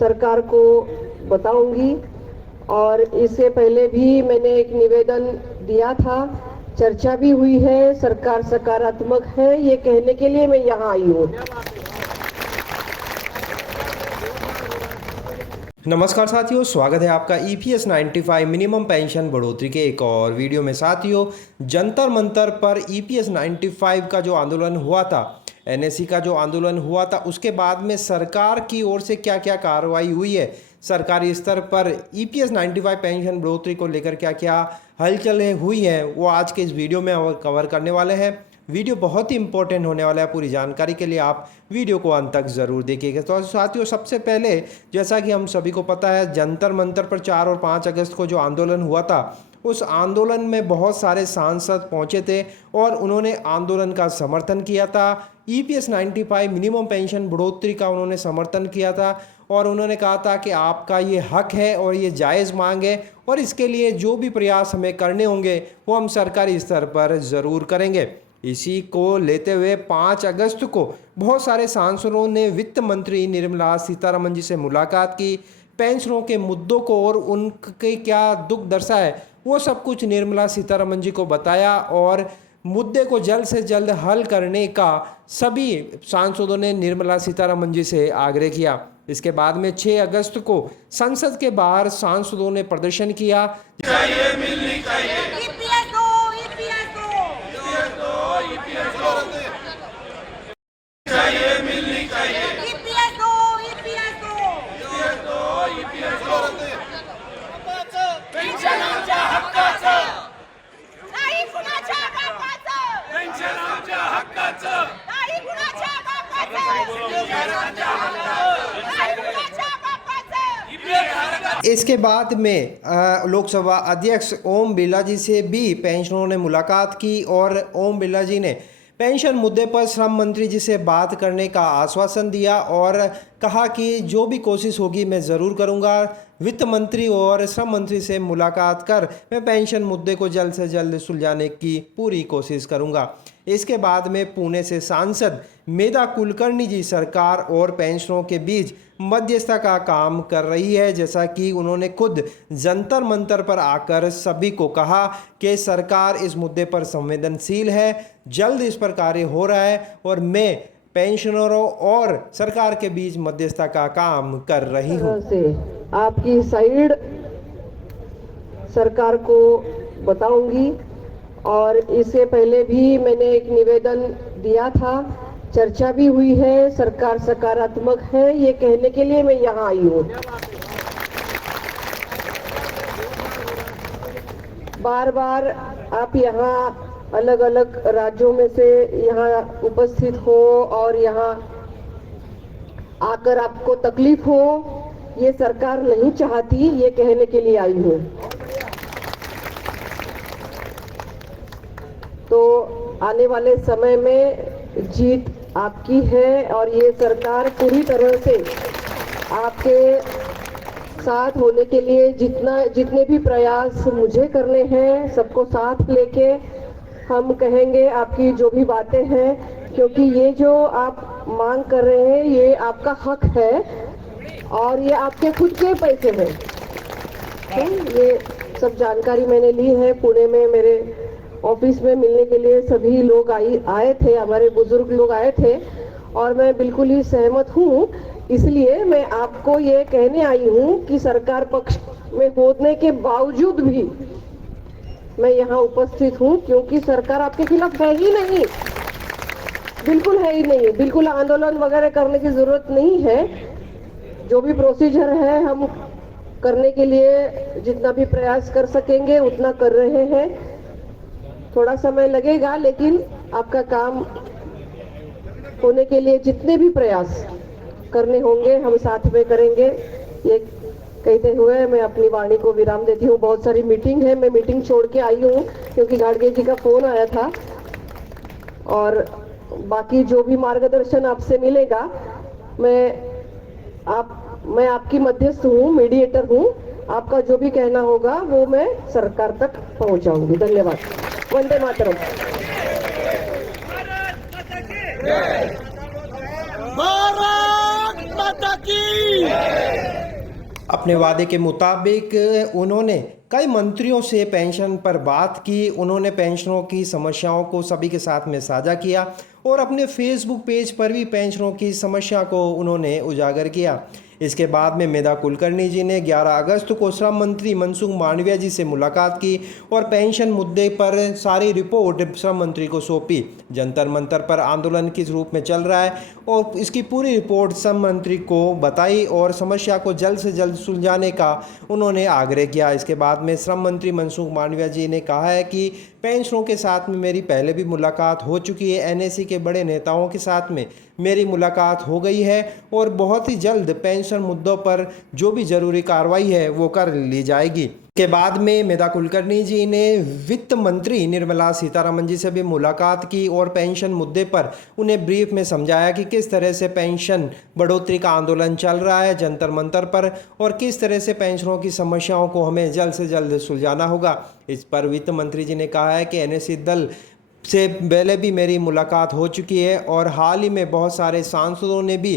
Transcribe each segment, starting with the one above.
सरकार को बताऊंगी। और इससे पहले भी मैंने एक निवेदन दिया था, चर्चा भी हुई है, सरकार सकारात्मक है, ये कहने के लिए मैं यहाँ आई हूँ। नमस्कार साथियों, स्वागत है आपका EPS 95 मिनिमम पेंशन बढ़ोतरी के एक और वीडियो में। साथियों, जंतर मंतर पर EPS 95 का जो आंदोलन हुआ था, NSE का जो आंदोलन हुआ था, उसके बाद में सरकार की ओर से क्या क्या कार्रवाई हुई है, सरकारी स्तर पर EPS 95 पेंशन बढ़ोतरी को लेकर क्या क्या हलचलें हुई हैं, वो आज के इस वीडियो में कवर करने वाले हैं। वीडियो बहुत ही इंपॉर्टेंट होने वाला है। पूरी जानकारी के लिए आप वीडियो को अंत तक ज़रूर देखिएगा। तो साथियों, सबसे पहले जैसा कि हम सभी को पता है, जंतर मंतर पर 4 और 5 अगस्त को जो आंदोलन हुआ था, उस आंदोलन में बहुत सारे सांसद पहुंचे थे और उन्होंने आंदोलन का समर्थन किया था। EPS 95 मिनिमम पेंशन बढ़ोतरी का उन्होंने समर्थन किया था और उन्होंने कहा था कि आपका ये हक है और ये जायज़ मांग है और इसके लिए जो भी प्रयास हमें करने होंगे वो हम सरकारी स्तर पर ज़रूर करेंगे। इसी को लेते हुए 5 अगस्त को बहुत सारे सांसदों ने वित्त मंत्री निर्मला सीतारमण जी से मुलाकात की, पेंशनरों के मुद्दों को और उनके क्या दुख दर्शा है वो सब कुछ निर्मला सीतारमण जी को बताया और मुद्दे को जल्द से जल्द हल करने का सभी सांसदों ने निर्मला सीतारमण जी से आग्रह किया। इसके बाद में 6 अगस्त को संसद के बाहर सांसदों ने प्रदर्शन किया। चाहिए मिलनी चाहिए इसके बाद में लोकसभा अध्यक्ष ओम बिरला जी से भी पेंशनरों ने मुलाकात की और ओम बिरला जी ने पेंशन मुद्दे पर श्रम मंत्री जी से बात करने का आश्वासन दिया और कहा कि जो भी कोशिश होगी मैं ज़रूर करूंगा। वित्त मंत्री और श्रम मंत्री से मुलाकात कर मैं पेंशन मुद्दे को जल्द से जल्द सुलझाने की पूरी कोशिश करूंगा। इसके बाद में पुणे से सांसद मेधा कुलकर्णी जी सरकार और पेंशनरों के बीच मध्यस्थता का काम कर रही है। जैसा कि उन्होंने खुद जंतर मंतर पर आकर सभी को कहा कि सरकार इस मुद्दे पर संवेदनशील है, जल्द इस पर कार्य हो रहा है और मैं पेंशनरों और सरकार के बीच मध्यस्थता का काम कर रही हूँ। आपकी साइड सरकार को बताऊंगी। और इससे पहले भी मैंने एक निवेदन दिया था, चर्चा भी हुई है, सरकार सकारात्मक है, ये कहने के लिए मैं यहाँ आई हूँ। बार बार आप यहाँ अलग अलग राज्यों में से यहाँ उपस्थित हो और यहाँ आकर आपको तकलीफ हो, ये सरकार नहीं चाहती, ये कहने के लिए आई हूँ। तो आने वाले समय में जीत आपकी है और ये सरकार पूरी तरह से आपके साथ होने के लिए जितने भी प्रयास मुझे करने हैं, सबको साथ लेके हम कहेंगे आपकी जो भी बातें हैं, क्योंकि ये जो आप मांग कर रहे हैं ये आपका हक है और ये आपके खुद के पैसे हैं। ये सब जानकारी मैंने ली है। पुणे में मेरे ऑफिस में मिलने के लिए सभी लोग आए थे, हमारे बुजुर्ग लोग आए थे और मैं बिल्कुल ही सहमत हूँ। इसलिए मैं आपको ये कहने आई हूँ कि सरकार पक्ष में होने के बावजूद भी मैं यहाँ उपस्थित हूँ, क्योंकि सरकार आपके खिलाफ है ही नहीं, बिल्कुल है ही नहीं। बिल्कुल आंदोलन वगैरह करने की जरूरत नहीं है। जो भी प्रोसीजर है हम करने के लिए जितना भी प्रयास कर सकेंगे उतना कर रहे हैं। थोड़ा समय लगेगा लेकिन आपका काम होने के लिए जितने भी प्रयास करने होंगे हम साथ में करेंगे। ये कहते हुए मैं अपनी वाणी को विराम देती हूँ। बहुत सारी मीटिंग है, मैं मीटिंग छोड़ के आई हूँ क्योंकि गाड़गे जी का फोन आया था और बाकी जो भी मार्गदर्शन आपसे मिलेगा मैं आपकी मध्यस्थ हूँ, मीडिएटर हूँ। आपका जो भी कहना होगा वो मैं सरकार तक पहुँचाऊंगी। धन्यवाद। वंदे मातरम। भारत माता की अपने वादे के मुताबिक उन्होंने कई मंत्रियों से पेंशन पर बात की। उन्होंने पेंशनरों की समस्याओं को सभी के साथ में साझा किया और अपने फेसबुक पेज पर भी पेंशनरों की समस्या को उन्होंने उजागर किया। इसके बाद में मेधा कुलकर्णी जी ने 11 अगस्त को श्रम मंत्री मनसुख मांडविया जी से मुलाकात की और पेंशन मुद्दे पर सारी रिपोर्ट श्रम मंत्री को सौंपी। जंतर मंतर पर आंदोलन किस रूप में चल रहा है और इसकी पूरी रिपोर्ट श्रम मंत्री को बताई और समस्या को जल्द से जल्द सुलझाने का उन्होंने आग्रह किया। इसके बाद में श्रम मंत्री मनसुख मांडविया जी ने कहा है कि पेंशनरों के साथ में मेरी पहले भी मुलाकात हो चुकी है। एनएसी के बड़े नेताओं के साथ में मेरी मुलाकात हो गई है और बहुत ही जल्द पेंशन मुद्दों पर जो भी जरूरी कार्रवाई है वो कर ली जाएगी। के बाद में मेधा कुलकर्णी जी ने वित्त मंत्री निर्मला सीतारमण जी से भी मुलाकात की और पेंशन मुद्दे पर उन्हें ब्रीफ में समझाया कि किस तरह से पेंशन बढ़ोतरी का आंदोलन चल रहा है जंतर मंतर पर और किस तरह से पेंशनरों की समस्याओं को हमें जल्द से जल्द सुलझाना होगा। इस पर वित्त मंत्री जी ने कहा है कि एनएसी दल से पहले भी मेरी मुलाकात हो चुकी है और हाल ही में बहुत सारे सांसदों ने भी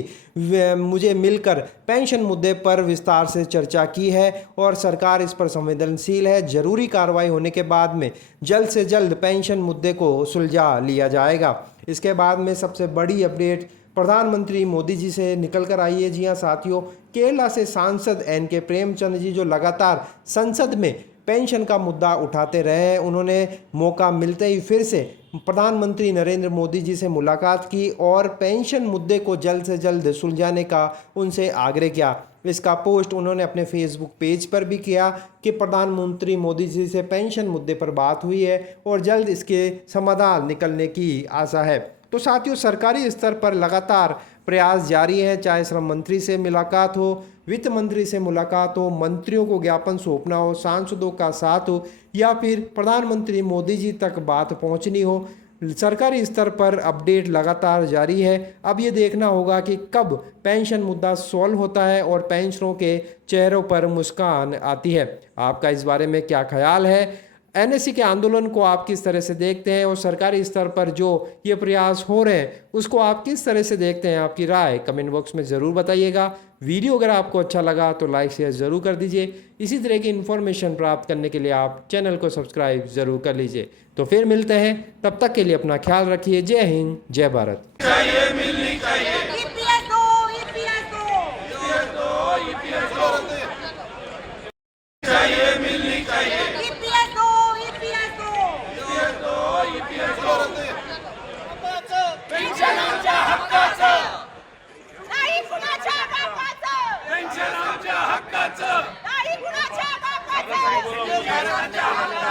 मुझे मिलकर पेंशन मुद्दे पर विस्तार से चर्चा की है और सरकार इस पर संवेदनशील है। जरूरी कार्रवाई होने के बाद में जल्द से जल्द पेंशन मुद्दे को सुलझा लिया जाएगा। इसके बाद में सबसे बड़ी अपडेट प्रधानमंत्री मोदी जी से निकल कर आई है। जी हाँ साथियों, केरला से सांसद एन.के. प्रेमचंद जी जो लगातार संसद में पेंशन का मुद्दा उठाते रहे हैं, उन्होंने मौका मिलते ही फिर से प्रधानमंत्री नरेंद्र मोदी जी से मुलाकात की और पेंशन मुद्दे को जल्द से जल्द सुलझाने का उनसे आग्रह किया। इसका पोस्ट उन्होंने अपने फेसबुक पेज पर भी किया कि प्रधानमंत्री मोदी जी से पेंशन मुद्दे पर बात हुई है और जल्द इसके समाधान निकलने की आशा है। तो साथियों, सरकारी स्तर पर लगातार प्रयास जारी है, चाहे श्रम मंत्री से मुलाकात हो, वित्त मंत्री से मुलाकात हो, मंत्रियों को ज्ञापन सौंपना हो, सांसदों का साथ हो या फिर प्रधानमंत्री मोदी जी तक बात पहुंचनी हो, सरकारी स्तर पर अपडेट लगातार जारी है। अब ये देखना होगा कि कब पेंशन मुद्दा सॉल्व होता है और पेंशनरों के चेहरों पर मुस्कान आती है। आपका इस बारे में क्या ख्याल है? एनएससी के आंदोलन को आप किस तरह से देखते हैं और सरकारी स्तर पर जो ये प्रयास हो रहे हैं उसको आप किस तरह से देखते हैं? आपकी राय कमेंट बॉक्स में ज़रूर बताइएगा। वीडियो अगर आपको अच्छा लगा तो लाइक शेयर ज़रूर कर दीजिए। इसी तरह की इन्फॉर्मेशन प्राप्त करने के लिए आप चैनल को सब्सक्राइब ज़रूर कर लीजिए। तो फिर मिलते हैं, तब तक के लिए अपना ख्याल रखिए। जय हिंद, जय भारत। चाहिए मिलनी चाहिए EPS दो, EPS दो। चाहिए मिलनी चाहिए EPS दो, EPS दो। पेन्शन आमच्या हक्काचं नाही कुणाच्या बापाचं, पेन्शन आमच्या हक्काचं नाही कुणाच्या बापाचं। पेन्शन आमच्या हक्काचं